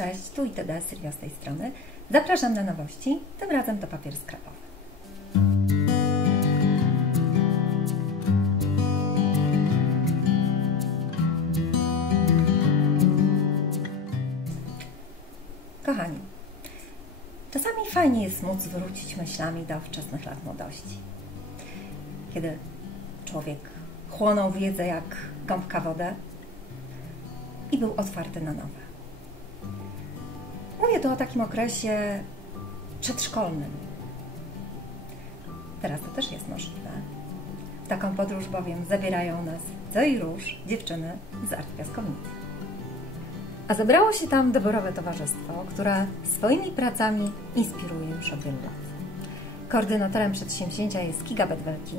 Cześć, tu ITD, Sylwia z tej strony. Zapraszam na nowości, tym razem to papier skrapowy. Kochani, czasami fajnie jest móc wrócić myślami do wczesnych lat młodości, kiedy człowiek chłonął wiedzę jak gąbka wodę i był otwarty na nowe. Mówię tu o takim okresie przedszkolnym. Teraz to też jest możliwe. W taką podróż bowiem zabierają nas co i róż dziewczyny z Art Piaskownicy. A zebrało się tam doborowe towarzystwo, które swoimi pracami inspiruje już od wielu lat. Koordynatorem przedsięwzięcia jest Kiga Bedwelki,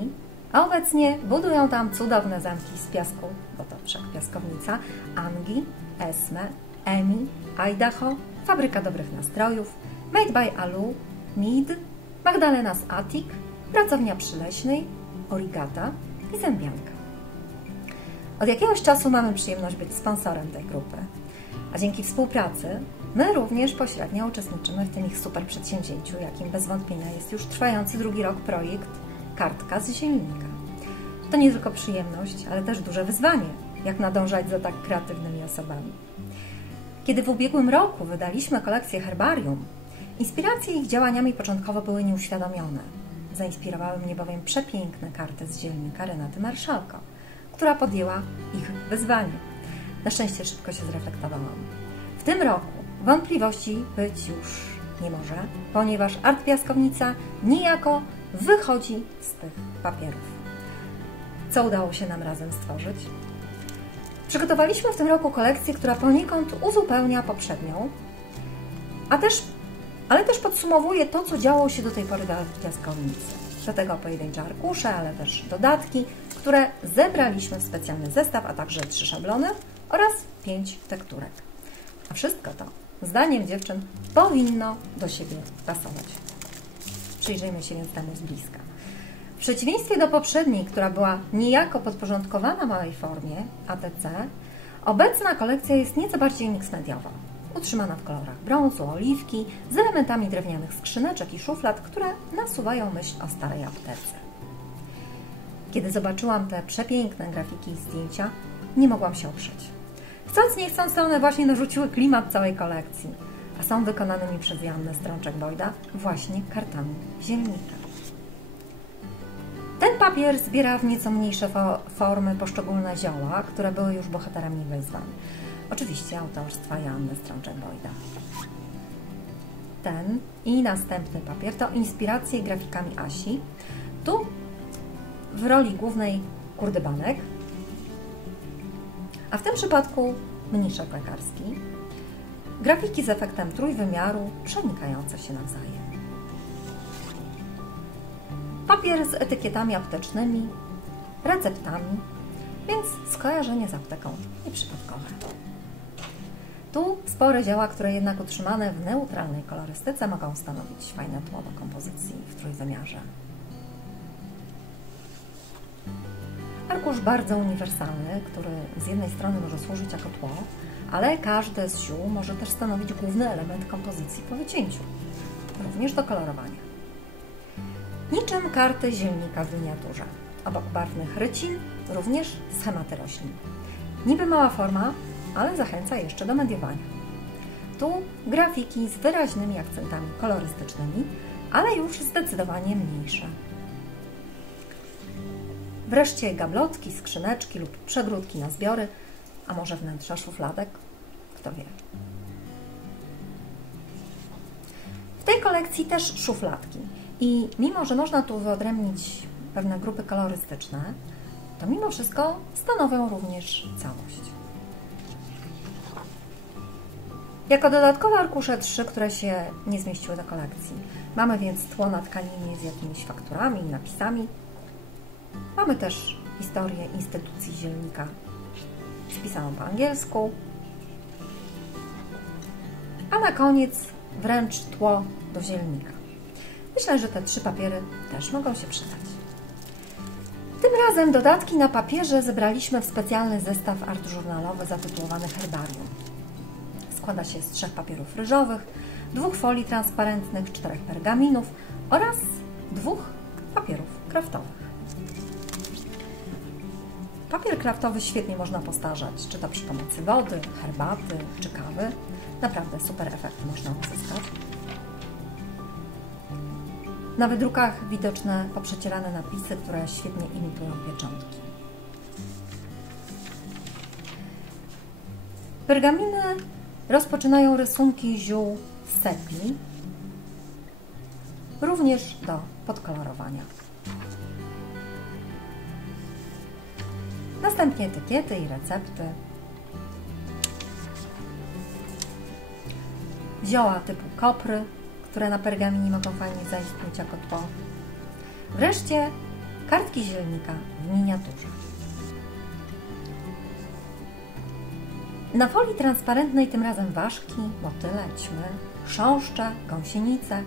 a obecnie budują tam cudowne zamki z piasku, bo to wszak piaskownica, Angi, Esme, Emi, Idaho, Fabryka Dobrych Nastrojów, Made by Alu, Mid, Magdalena z Attic, Pracownia Przyleśnej, Origata i Zębianka. Od jakiegoś czasu mamy przyjemność być sponsorem tej grupy, a dzięki współpracy my również pośrednio uczestniczymy w tym ich super przedsięwzięciu, jakim bez wątpienia jest już trwający drugi rok projekt Kartka z zielnika. To nie tylko przyjemność, ale też duże wyzwanie, jak nadążać za tak kreatywnymi osobami. Kiedy w ubiegłym roku wydaliśmy kolekcję herbarium, inspiracje ich działaniami początkowo były nieuświadomione. Zainspirowały mnie bowiem przepiękne karty z zielnika Renaty Marszalko, która podjęła ich wyzwanie. Na szczęście szybko się zreflektowałam. W tym roku wątpliwości być już nie może, ponieważ Art Piaskownica niejako wychodzi z tych papierów. Co udało się nam razem stworzyć? Przygotowaliśmy w tym roku kolekcję, która poniekąd uzupełnia poprzednią, ale też podsumowuje to, co działo się do tej pory w Art Piaskownicy. Do tego pojedyncze arkusze, ale też dodatki, które zebraliśmy w specjalny zestaw, a także 3 szablony oraz 5 tekturek. A wszystko to, zdaniem dziewczyn, powinno do siebie pasować. Przyjrzyjmy się więc temu z bliska. W przeciwieństwie do poprzedniej, która była niejako podporządkowana małej formie ATC, obecna kolekcja jest nieco bardziej mix-mediowa, utrzymana w kolorach brązu, oliwki, z elementami drewnianych skrzyneczek i szuflad, które nasuwają myśl o starej aptece. Kiedy zobaczyłam te przepiękne grafiki i zdjęcia, nie mogłam się oprzeć. Chcąc nie chcąc, to one właśnie narzuciły klimat całej kolekcji, a są wykonanymi przez Joannę Strączek-Wojda właśnie kartami zielnika. Ten papier zbiera w nieco mniejsze formy poszczególne zioła, które były już bohaterami wyzwań. Oczywiście autorstwa Joanny Strączek-Wojda. Ten i następny papier to inspiracje grafikami Asi. Tu w roli głównej kurdybanek, a w tym przypadku mniszek lekarski. Grafiki z efektem trójwymiaru przenikające się nawzajem. Papier z etykietami aptecznymi, receptami, więc skojarzenie z apteką nieprzypadkowe. Tu spore zioła, które jednak utrzymane w neutralnej kolorystyce mogą stanowić fajne tło do kompozycji w trójwymiarze. Arkusz bardzo uniwersalny, który z jednej strony może służyć jako tło, ale każde z ziół może też stanowić główny element kompozycji po wycięciu, również do kolorowania. Niczym karty zielnika w miniaturze. Obok barwnych rycin również schematy roślin. Niby mała forma, ale zachęca jeszcze do mediowania. Tu grafiki z wyraźnymi akcentami kolorystycznymi, ale już zdecydowanie mniejsze. Wreszcie gablotki, skrzyneczki lub przegródki na zbiory, a może wnętrza szufladek, kto wie. W tej kolekcji też szufladki. I mimo, że można tu wyodrębnić pewne grupy kolorystyczne, to mimo wszystko stanowią również całość. Jako dodatkowe arkusze 3, które się nie zmieściły do kolekcji. Mamy więc tło na tkaninie z jakimiś fakturami i napisami. Mamy też historię instytucji zielnika spisaną po angielsku. A na koniec wręcz tło do zielnika. Myślę, że te 3 papiery też mogą się przydać. Tym razem dodatki na papierze zebraliśmy w specjalny zestaw art żurnalowy zatytułowany Herbarium. składa się z 3 papierów ryżowych, 2 folii transparentnych, 4 pergaminów oraz 2 papierów kraftowych. Papier kraftowy świetnie można postarzać, czy to przy pomocy wody, herbaty, czy kawy. Naprawdę super efekt można uzyskać. Na wydrukach widoczne poprzecierane napisy, które świetnie imitują pieczątki. Pergaminy rozpoczynają rysunki ziół z sepi, również do podkolorowania. Następnie etykiety i recepty. Zioła typu kopry, które na pergaminie mogą fajnie zaistnieć jako tło. Wreszcie kartki zielnika w miniaturze. Na folii transparentnej tym razem ważki, motyle, ćmy, chrząszcze, gąsienice.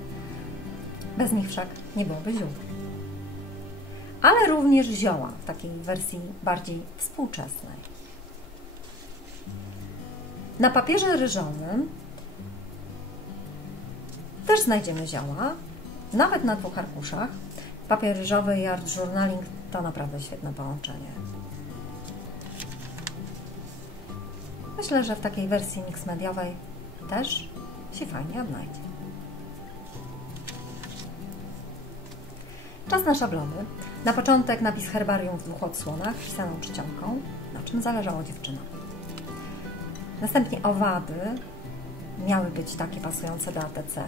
Bez nich wszak nie byłoby ziół. Ale również zioła w takiej wersji bardziej współczesnej. Na papierze ryżowym też znajdziemy zioła, nawet na 2 arkuszach. Papier ryżowy i art journaling to naprawdę świetne połączenie. Myślę, że w takiej wersji mix mediowej też się fajnie odnajdzie. Czas na szablony. Na początek napis herbarium w 2 odsłonach, pisaną czcionką, na czym zależało dziewczynom. Następnie owady miały być takie pasujące do ATC.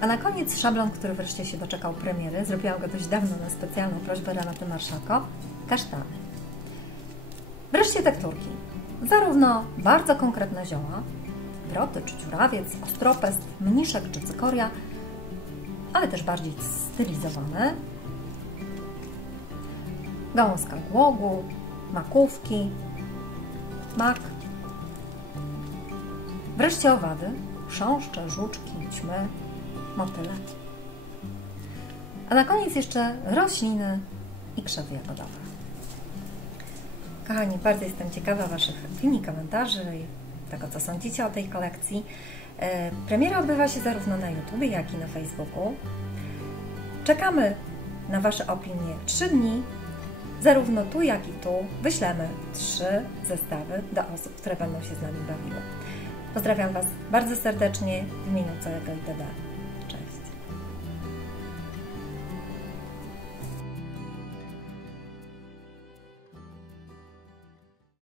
A na koniec szablon, który wreszcie się doczekał premiery, zrobiłam go dość dawno na specjalną prośbę Renaty Marszako, kasztany. Wreszcie tekturki. Zarówno bardzo konkretne zioła, wroty czy dziurawiec, ostropest, mniszek czy cykoria, ale też bardziej stylizowane. Gałązka głogu, makówki, mak. Wreszcie owady, chrząszcze, żuczki, ćmy, motyle. A na koniec jeszcze rośliny i krzewy jagodowe. Kochani, bardzo jestem ciekawa Waszych opinii, komentarzy i tego, co sądzicie o tej kolekcji. Premiera odbywa się zarówno na YouTube, jak i na Facebooku. Czekamy na Wasze opinie 3 dni. Zarówno tu, jak i tu wyślemy 3 zestawy do osób, które będą się z nami bawiły. Pozdrawiam Was bardzo serdecznie w imieniu całego ITD.